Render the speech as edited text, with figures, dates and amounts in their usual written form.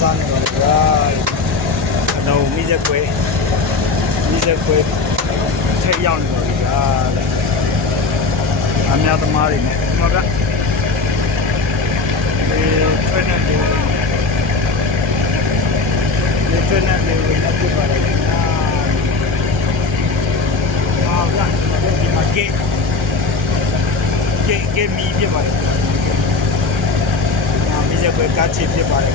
စားနေတော့ဗျာတော့မိစက်ခွေထိတ်ရောက်နေတော့ဗျာအများသမားတွေနဲ့ဒီမှာကထွန်းနေတယ်ထွန်းနေတယ်ဝင်နေပြပါတယ်ဒီမှာကေမီပြပါတယ်မိစက်ခွေကချစ်ပြပါတယ်